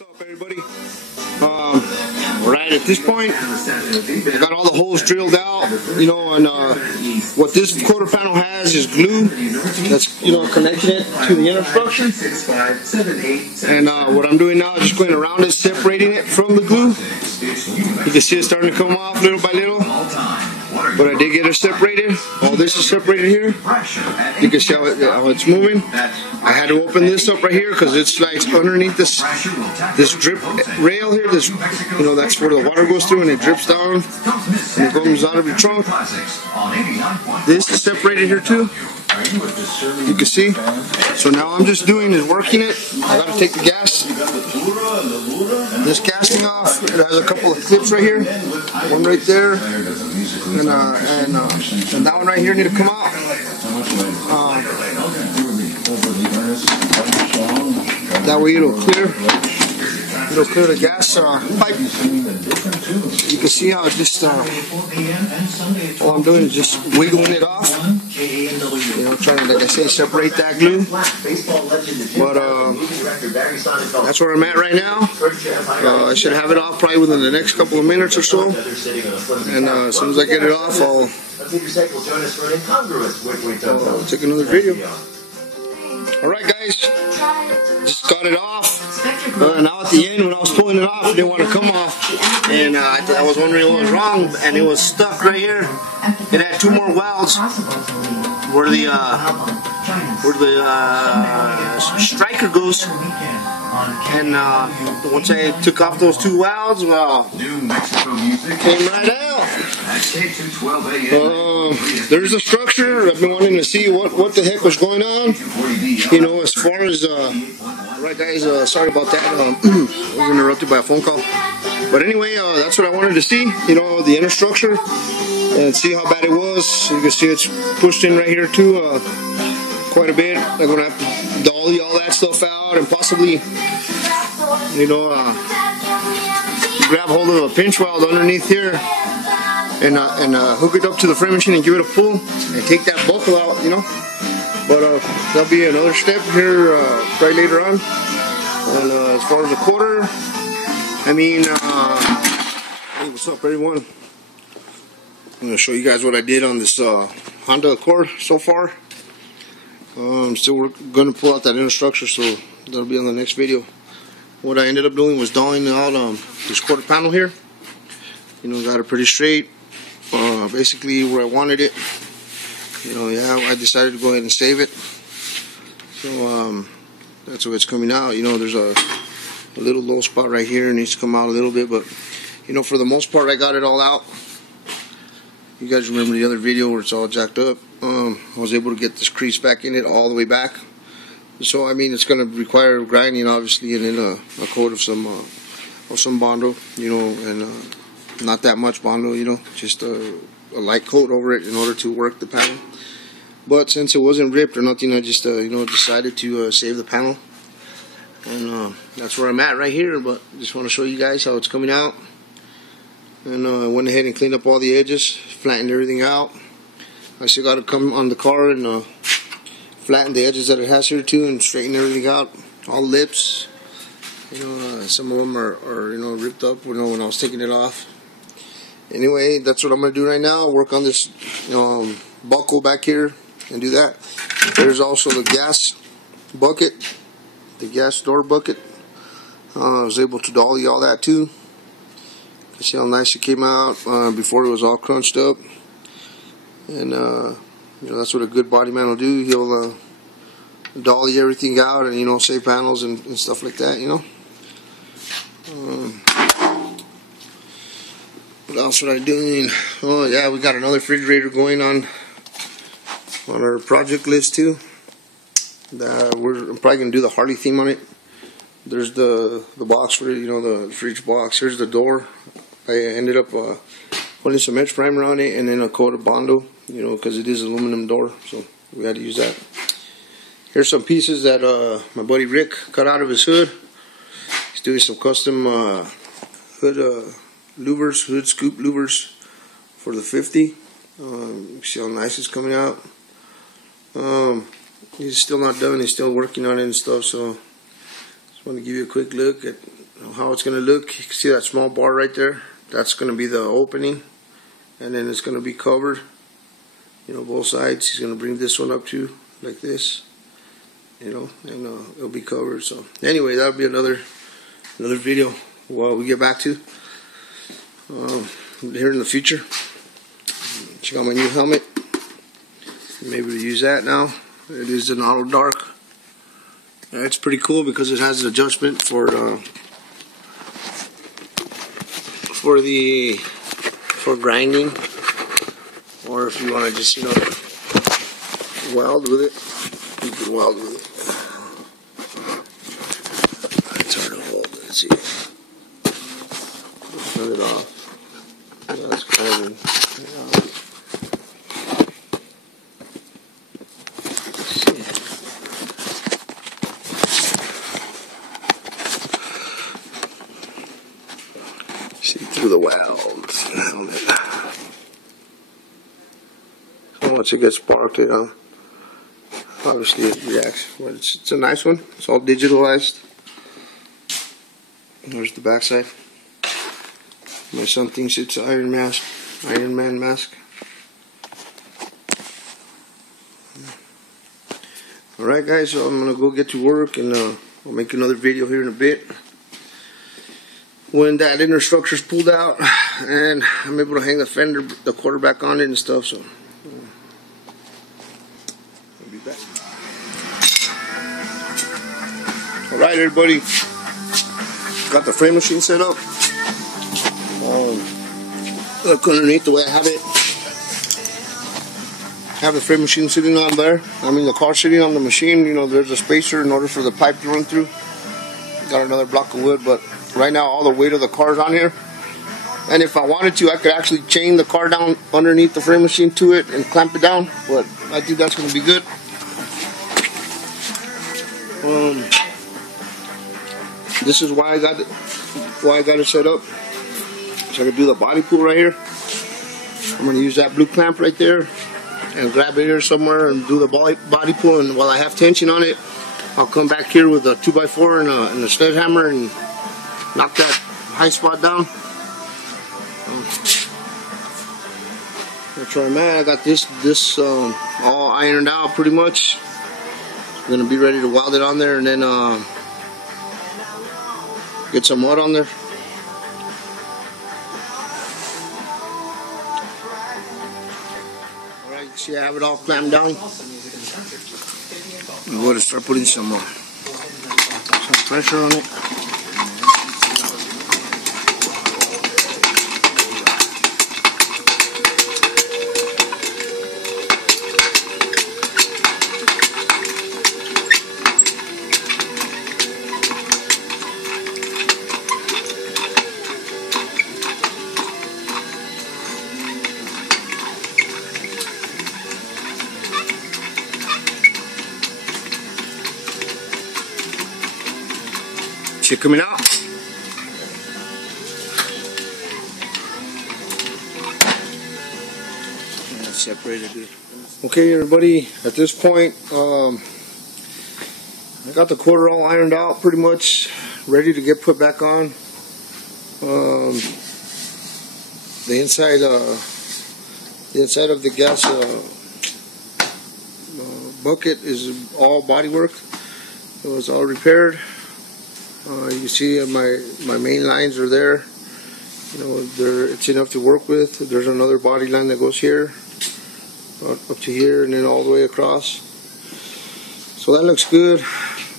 What's up, everybody? Right at this point, I got all the holes drilled out, and what this quarter panel has is glue that's, connecting it to the inner structure. And what I'm doing now is just going around it, separating it from the glue. You can see it starting to come off little by little. But I did get it separated. All this is separated here. You can see how it's moving. I had to open this up right here because it's like underneath this drip rail here. That's where the water goes through and it drips down and it comes out of your trunk. This is separated here too. You can see. So now I'm just doing is working it. I got to take the this casting off. It has a couple of clips right here. One right there. And that one right here need to come out. That way it'll clear the gas pipe. You can see how just all I'm doing is just wiggling it off. Trying to, like I say, separate that glue. But that's where I'm at right now. I should have it off probably within the next couple of minutes or so. And as soon as I get it off, I'll take another video. Alright guys, just got it off. Now at the end when I was pulling it off, it didn't want to come off. And I was wondering what was wrong, and it was stuck right here. It had two more welds where the striker goes. And once I took off those two welds, well, it came right out. There's the structure. I've been wanting to see what the heck was going on. As far as right guys, sorry about that. I was interrupted by a phone call. But anyway, that's what I wanted to see. The inner structure and see how bad it was. You can see it's pushed in right here too, quite a bit. I'm gonna have to dolly all that stuff out and possibly, grab hold of a pinch weld underneath here and hook it up to the frame machine and give it a pull and take that buckle out, But that'll be another step here right later on. And as far as the quarter, hey, what's up, everyone? I'm going to show you guys what I did on this Honda Accord so far. I'm still going to pull out that inner structure, so that'll be on the next video. What I ended up doing was dollying out this quarter panel here. Got it pretty straight, basically where I wanted it. I decided to go ahead and save it. So that's where it's coming out. There's a little low spot right here. It needs to come out a little bit, but for the most part I got it all out. You guys remember the other video where it's all jacked up. I was able to get this crease back in it all the way back. So it's going to require grinding, obviously, and then a coat of some Bondo, and not that much Bondo, just a light coat over it in order to work the panel. But since it wasn't ripped or nothing, I just decided to save the panel, and that's where I'm at right here. But just want to show you guys how it's coming out. And I went ahead and cleaned up all the edges, flattened everything out. I still got to come on the car and flatten the edges that it has here too, and straighten everything out. All lips, some of them are ripped up. When I was taking it off. Anyway, that's what I'm gonna do right now. Work on this buckle back here and do that. There's also the gas bucket, the gas door bucket. I was able to dolly all that too. You see how nice it came out before it was all crunched up. And that's what a good body man will do. He'll dolly everything out and save panels and stuff like that. What else was I doing? Oh yeah, we got another refrigerator going on our project list too. I'm probably gonna do the Harley theme on it. There's the box for it, the fridge box. Here's the door. I ended up putting some edge primer on it and then a coat of Bondo, because it is an aluminum door, so we had to use that. Here's some pieces that my buddy Rick cut out of his hood. He's doing some custom hood louvers, hood scoop louvers for the 50. You see how nice it's coming out. He's still not done. He's still working on it and stuff, so just want to give you a quick look at how it's going to look. You can see that small bar right there. That's going to be the opening, and then it's going to be covered, you know, both sides. He's going to bring this one up too, like this, you know, and it'll be covered. So anyway, that'll be another video while we get back to here in the future. Check out my new helmet. I'm able to use that now. It is an auto dark. It's pretty cool because it has an adjustment for grinding, or if you want to just, you know, weld with it, you can weld with it. It's hard to hold. Let's see. Turn it off. That's grinding. See through the welds. Once it gets sparked, it obviously it reacts. But it's a nice one. It's all digitalized. There's the backside. My son thinks it's an Iron Man mask. Alright guys, so I'm gonna go get to work, and I'll make another video here in a bit when that inner structure's pulled out and I'm able to hang the fender, the quarter back on it and stuff. So I'll be back. Alright everybody, got the frame machine set up. Look underneath the way I have it. Have the frame machine sitting on there. I mean the car sitting on the machine. You know, there's a spacer in order for the pipe to run through. Got another block of wood, but right now all the weight of the car is on here. And if I wanted to, I could actually chain the car down underneath the frame machine to it and clamp it down. But I think that's going to be good. This is why I got it set up, so I can do the body pull right here. I'm going to use that blue clamp right there and grab it here somewhere and do the body pull. And while I have tension on it, I'll come back here with a 2x4 and a sledgehammer and knock that high spot down. That's where I'm at. I got this all ironed out pretty much. I'm gonna be ready to weld it on there, and then get some mud on there. Alright, you see I have it all clamped down. I'm going to start putting some pressure on it. Shit coming out. Yeah, separated it. Okay, everybody. At this point, I got the quarter all ironed out, pretty much ready to get put back on. The inside of the gas bucket is all body work. It was all repaired. You see my main lines are there. You know, it's enough to work with. There's another body line that goes here, up to here, and then all the way across. So that looks good.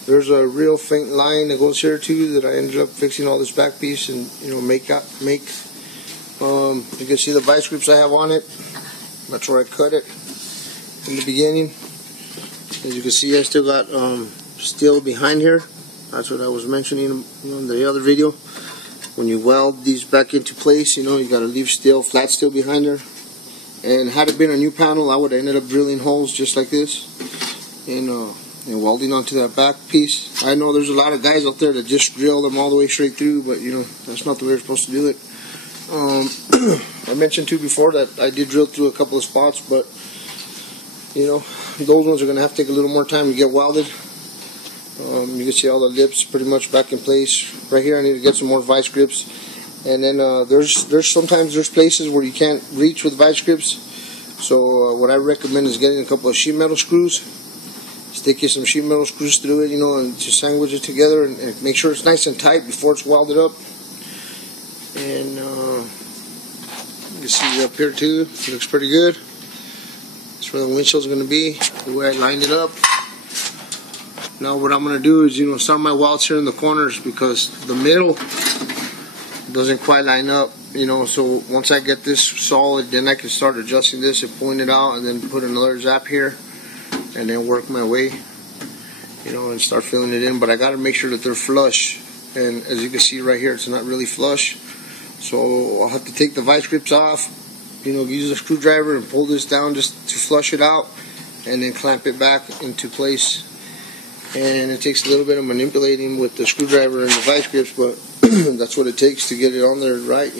There's a real faint line that goes here too that I ended up fixing all this back piece and, you know, make. You can see the vice grips I have on it. That's where I cut it in the beginning. As you can see, I still got steel behind here. That's what I was mentioning in the other video. When you weld these back into place, you know, you got to leave flat steel behind there. And had it been a new panel, I would have ended up drilling holes just like this and welding onto that back piece. I know there's a lot of guys out there that just drill them all the way straight through, but you know, that's not the way you're supposed to do it. I mentioned too before that I did drill through a couple of spots, but you know, those ones are going to have to take a little more time to get welded. You can see all the lips pretty much back in place. Right here I need to get some more vice grips. And then there's sometimes places where you can't reach with vice grips. So what I recommend is getting a couple of sheet metal screws. Stick some sheet metal screws through it, and just sandwich it together and make sure it's nice and tight before it's welded up. And you can see up here too, it looks pretty good. That's where the windshield's going to be, the way I lined it up. Now what I'm going to do is, start my welds here in the corners because the middle doesn't quite line up, so once I get this solid, then I can start adjusting this and point it out and then put another zap here and then work my way, and start filling it in. But I got to make sure that they're flush, and as you can see right here, it's not really flush, so I'll have to take the vice grips off, use a screwdriver and pull this down just to flush it out and then clamp it back into place. And it takes a little bit of manipulating with the screwdriver and the vice grips, but that's what it takes to get it on there right,